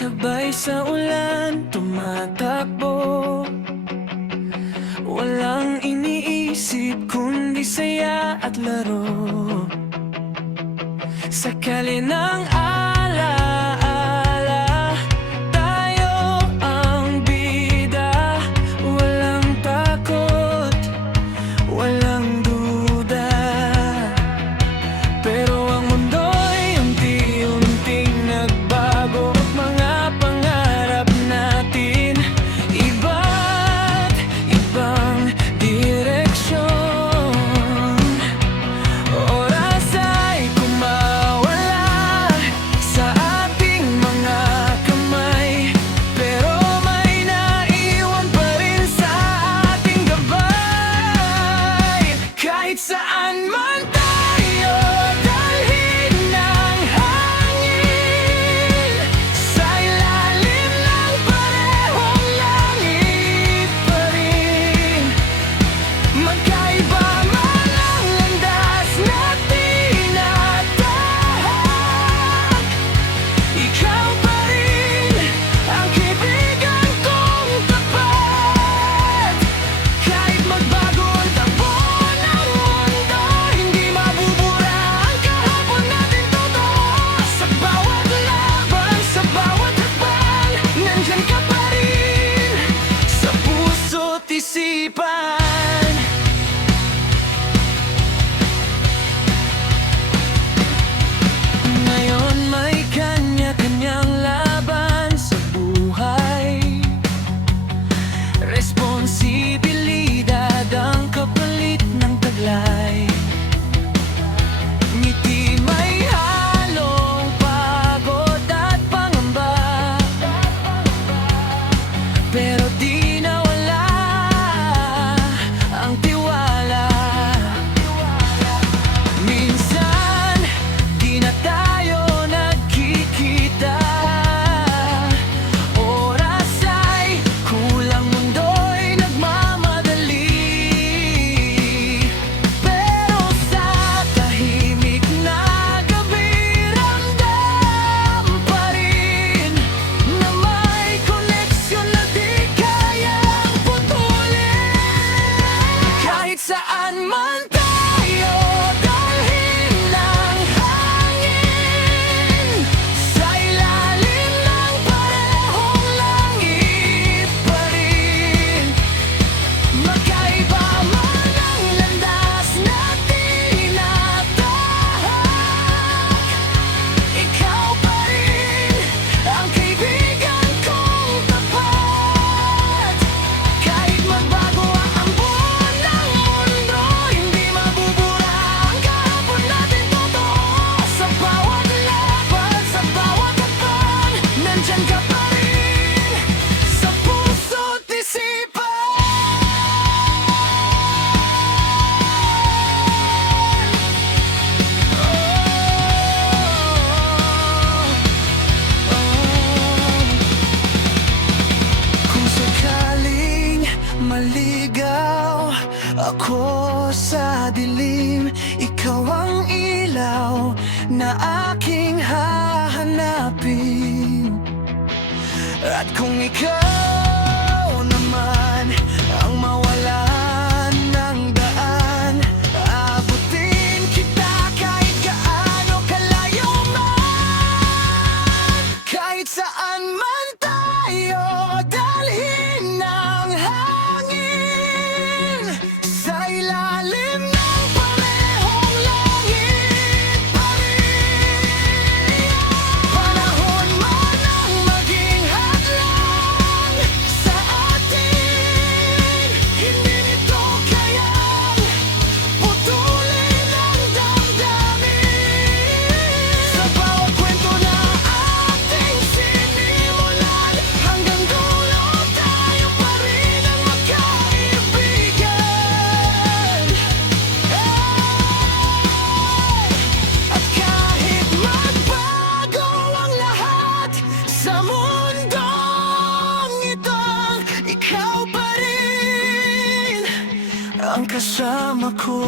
Sabay sa ulan tumatakbo, walang iniisip kundi saya at laro. Sakali ng alaala, tayo ang bida. Walang takot, walang duda. Pero ang mundo'y unti-unting nagbago. Mga pangarap natin iba't ibang direksyon. Oras ay kumawala sa ating mga kamay, pero may naiwan pa rin sa ating gabay. Kahit saan man tayo dalhin ng hangin, sa ilalim ng parehong langit pa rin. Magkaiba man ang landas na tinatahak, ikaw pa rin ang kaibigan kong tapat. Kahit magbago ang takbo ng mundo, hindi mabubura ang kahapon natin totoo. Sa bawat laban, sa bawat hakbang, nandyan ka pa rin sa puso't isipan. Ngayon may kanya-kanyang laban sa buhay. Responsibilidad ang kapalit ng taglay. Ngiti may halong pagod at pangamba, pero di nawala ang tiwala. Minsan di na tayo nagkikita, oras ay kulang, mundo'y nagmamadali. Pero sa tahimik na gabi, ramdam pa rin na may koneksyon na di kayang putulin. Kahit saan man tayo dalhin ng hangin, sa ilalim ng parehong langit pa rin. Magkaiba man ang landas na tinatahak, ikaw pa rin ang kaibigan kong tapat. Kahit magbago ang buwan ng mundo, hindi mabubura ang kahapon natin totoo. Sa bawat laban, sa bawat hakbang, nandyan ka pa rin sa puso't isipan. Kung sakaling maligaw ako sa dilim, ikaw ang ilaw na aking hahanapin. At kung ikaw naman ang mawalan ng daan, abutin kita kahit gaano kalayo man. Kahit saan man tayo dalhin ng hangin, sa ilalim ng parehong langit pa rin. Panahon man ang maging hadlang sa atin, hindi nito kayang putulin ang damdamin. Sa bawat kwento na ating sinimulan, hanggang dulo tayo pa rin ang magkaibigan. At kahit magbago ang lahat sa mundong ito, ikaw pa rin ang kasama ko.